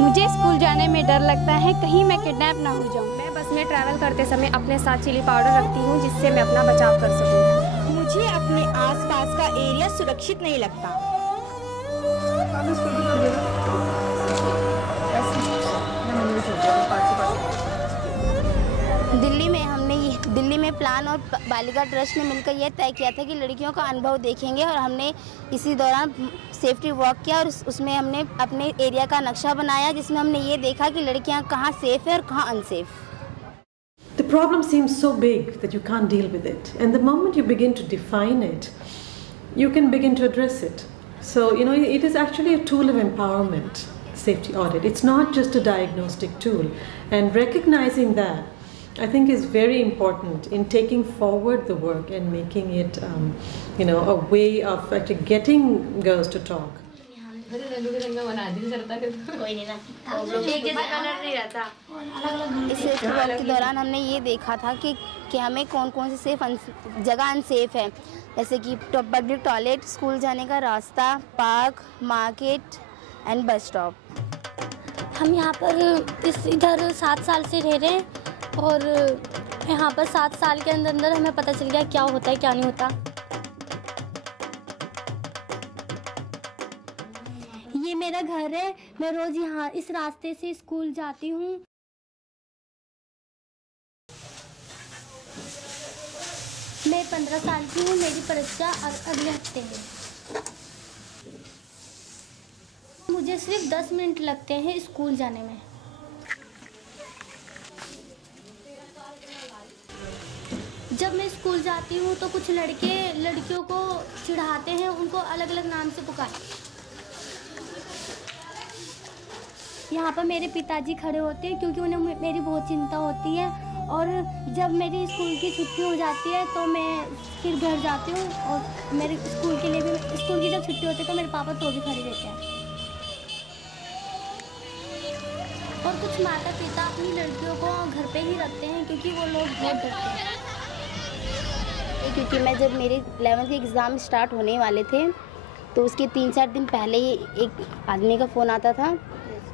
मुझे स्कूल जाने में डर लगता है, कहीं मैं किडनैप ना हो जाऊं। मैं बस में ट्रैवल करते समय अपने साथ चिली पाउडर रखती हूँ जिससे मैं अपना बचाव कर सकूँ। मुझे अपने आसपास का एरिया सुरक्षित नहीं लगता। दिल्ली में प्लान और बालिका ट्रस्ट ने मिलकर यह तय किया था कि लड़कियों का अनुभव देखेंगे और हमने इसी दौरान सेफ्टी वॉक किया और उसमें हमने अपने एरिया का नक्शा बनाया जिसमें हमने ये देखा कि लड़कियां कहाँ सेफ है और कहाँ unsafe. The problem seems so big that you can't deal with it, and the moment you begin to define it, you can begin to address it. So, it is actually a tool of empowerment, safety audit. It's not just a diagnostic tool, and recognizing that I think is very important in taking forward the work and making it, a way of actually getting girls to talk. इस safety work के दौरान हमने ये देखा था कि हमें कौन कौन सी जगह अनसेफ है, जैसे कि पब्लिक टॉयलेट, स्कूल जाने का रास्ता, park, market and bus stop. हम यहाँ पर इधर 7 साल से रह रहे हैं और यहाँ पर 7 साल के अंदर हमें पता चल गया क्या होता है क्या नहीं होता। ये मेरा घर है, मैं रोज यहाँ इस रास्ते से स्कूल जाती हूँ। मैं 15 साल की हूँ, मेरी परीक्षा अगले हफ्ते है। मुझे सिर्फ 10 मिनट लगते हैं स्कूल जाने में। जब मैं स्कूल जाती हूँ तो कुछ लड़के लड़कियों को चिढ़ाते हैं, उनको अलग अलग नाम से पुकारते हैं। यहाँ पर मेरे पिताजी खड़े होते हैं क्योंकि उन्हें मेरी बहुत चिंता होती है, और जब मेरी स्कूल की छुट्टी हो जाती है तो मैं फिर घर जाती हूँ और मेरे स्कूल के लिए भी स्कूल की जब छुट्टी होती है तो मेरे पापा तो भी खड़े रहते हैं। और कुछ माता पिता अपनी लड़कियों को घर पे ही रखते हैं क्योंकि वो लोग बहुत डरते हैं। क्योंकि मैं जब मेरे 11th के एग्ज़ाम स्टार्ट होने वाले थे तो उसके 3-4 दिन पहले ही एक आदमी का फ़ोन आता था,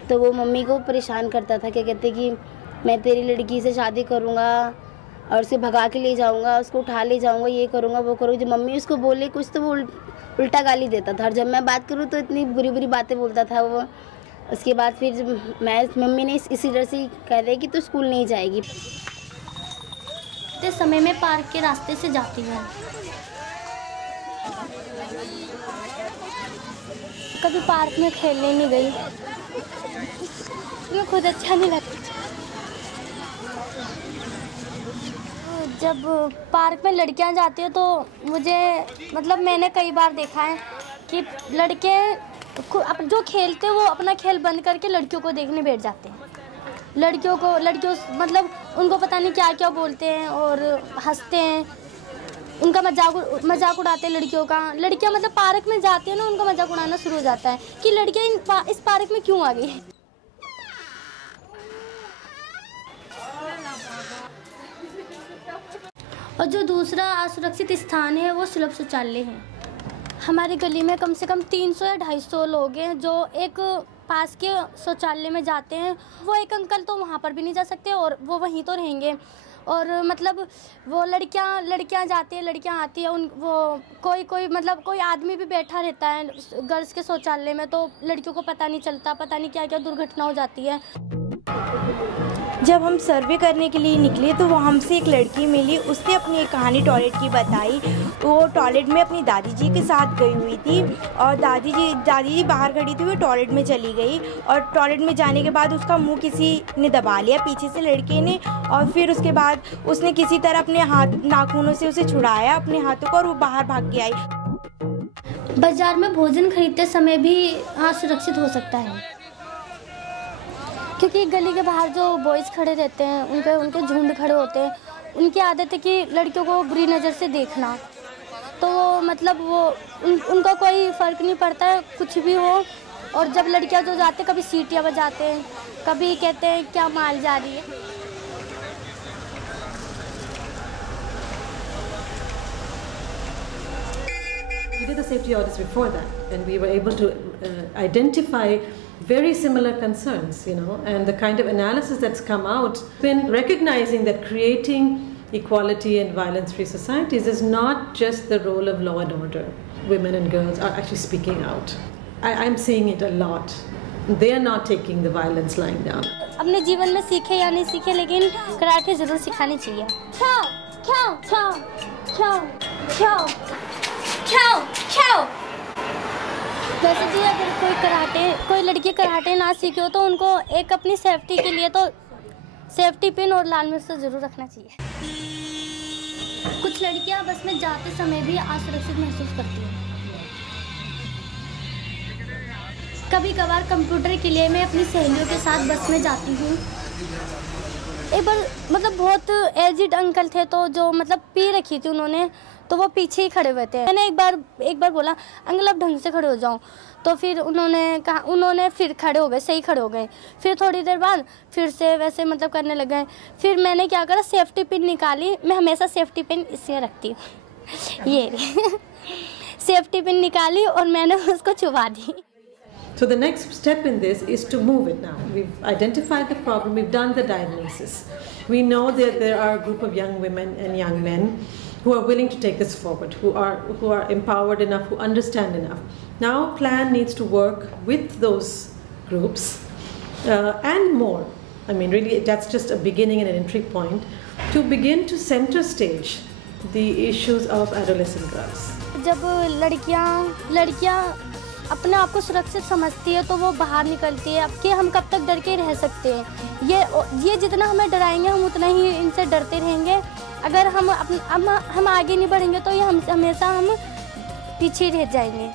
तो वो मम्मी को परेशान करता था, क्या कहते कि मैं तेरी लड़की से शादी करूँगा और उसे भगा के ले जाऊँगा, उसको उठा ले जाऊँगा, ये करूँगा वो करूँगा। जब मम्मी उसको बोले कुछ तो वो उल्टा गाली देता था, और जब मैं बात करूँ तो इतनी बुरी बुरी बातें बोलता था वो। उसके बाद फिर मम्मी ने इसी डर से कह रहे कि तू स्कूल नहीं जाएगी। इस समय मैं पार्क के रास्ते से जाती हूँ। कभी पार्क में खेलने नहीं गई, मुझे खुद अच्छा नहीं लगता। जब पार्क में लड़कियां जाती हैं तो मुझे मैंने कई बार देखा है कि लड़के जो खेलते हैं वो अपना खेल बंद करके लड़कियों को देखने बैठ जाते हैं। लड़कियों उनको पता नहीं क्या क्या बोलते हैं और हंसते हैं, उनका मजाक उड़ाते हैं लड़कियों का। लड़कियां पार्क में जाती हैं ना, उनका मजाक उड़ाना शुरू हो जाता है कि लड़कियां इस पार्क में क्यों आ गई। और जो दूसरा असुरक्षित स्थान है वो सुलभ शौचालय है। हमारी गली में कम से कम 300 या 250 लोग हैं जो एक पास के शौचालय में जाते हैं। वो एक अंकल तो वहाँ पर भी नहीं जा सकते और वो वहीं तो रहेंगे। और वो लड़कियाँ जाती हैं, लड़कियाँ आती हैं, कोई आदमी भी बैठा रहता है गर्ल्स के शौचालय में, तो लड़कियों को पता नहीं चलता, पता नहीं क्या क्या दुर्घटना हो जाती है। जब हम सर्वे करने के लिए निकले तो वो हमसे एक लड़की मिली, उसने अपनी एक कहानी टॉयलेट की बताई। वो टॉयलेट में अपनी दादी जी के साथ गई हुई थी और दादी जी बाहर खड़ी थी, वो टॉयलेट में चली गई और टॉयलेट में जाने के बाद उसका मुंह किसी ने दबा लिया पीछे से लड़के ने, और फिर उसके बाद उसने किसी तरह अपने हाथ नाखूनों से उसे छुड़ाया अपने हाथों को और वो बाहर भाग के आई। बाजार में भोजन खरीदते समय भी असुरक्षित हो सकता है क्योंकि गली के बाहर जो बॉयज़ खड़े रहते हैं उनके झुंड खड़े होते हैं, उनकी आदत है कि लड़कियों को बुरी नज़र से देखना। तो वो उनका कोई फ़र्क नहीं पड़ता है कुछ भी हो। और जब लड़कियां जो जाते कभी सीटियां बजाते हैं, कभी कहते हैं क्या माल जा रही है। did the safety audits before that, and we were able to identify very similar concerns, you know, and the kind of analysis that's come out, been recognizing that creating equality and violence-free societies is not just the role of law and order. Women and girls are actually speaking out. I'm seeing it a lot. They are not taking the violence lying down. अपने जीवन में सीखे या नहीं सीखे, लेकिन karate जरूर सिखानी चाहिए। खाओ खाओ खाओ खाओ खाओ खाओ खाओ। वैसे जी अगर कोई लड़की कराटे ना सीखे हो तो उनको एक अपनी सेफ्टी के लिए तो सेफ्टी पिन और लाल मिर्च तो जरूर रखना चाहिए। कुछ लड़कियां बस में जाते समय भी असुरक्षित महसूस करती हैं। कभी कभार कंप्यूटर के लिए मैं अपनी सहेलियों के साथ बस में जाती हूँ। एक बार मतलब बहुत एजिड अंकल थे, तो जो मतलब पी रखी थी उन्होंने, तो वो पीछे ही खड़े हुए थे। मैंने एक बार बोला अंकल आप ढंग से खड़े हो जाओ, तो फिर उन्होंने फिर खड़े हो गए, सही खड़े हो गए। फिर थोड़ी देर बाद फिर से वैसे मतलब करने लग गए। फिर मैंने क्या करा, सेफ्टी पिन निकाली। मैं हमेशा सेफ्टी पिन इसमें रखती हूँ, ये सेफ्टी पिन निकाली और मैंने उसको छुपा दी। So the next step in this is to move it now. We've identified the problem, we've done the diagnosis. We know that there are a group of young women and young men who are willing to take this forward, who are empowered enough, who understand enough. Now plan needs to work with those groups and more. I mean really that's just a beginning and an entry point to begin to center stage the issues of adolescent girls. जब लड़कियां अपने आप को सुरक्षित समझती है तो वो बाहर निकलती है। अब कि हम कब तक डर के रह सकते हैं, ये जितना हमें डराएंगे हम उतना ही इनसे डरते रहेंगे। अगर हम आगे नहीं बढ़ेंगे तो ये हमेशा हम पीछे रह जाएंगे।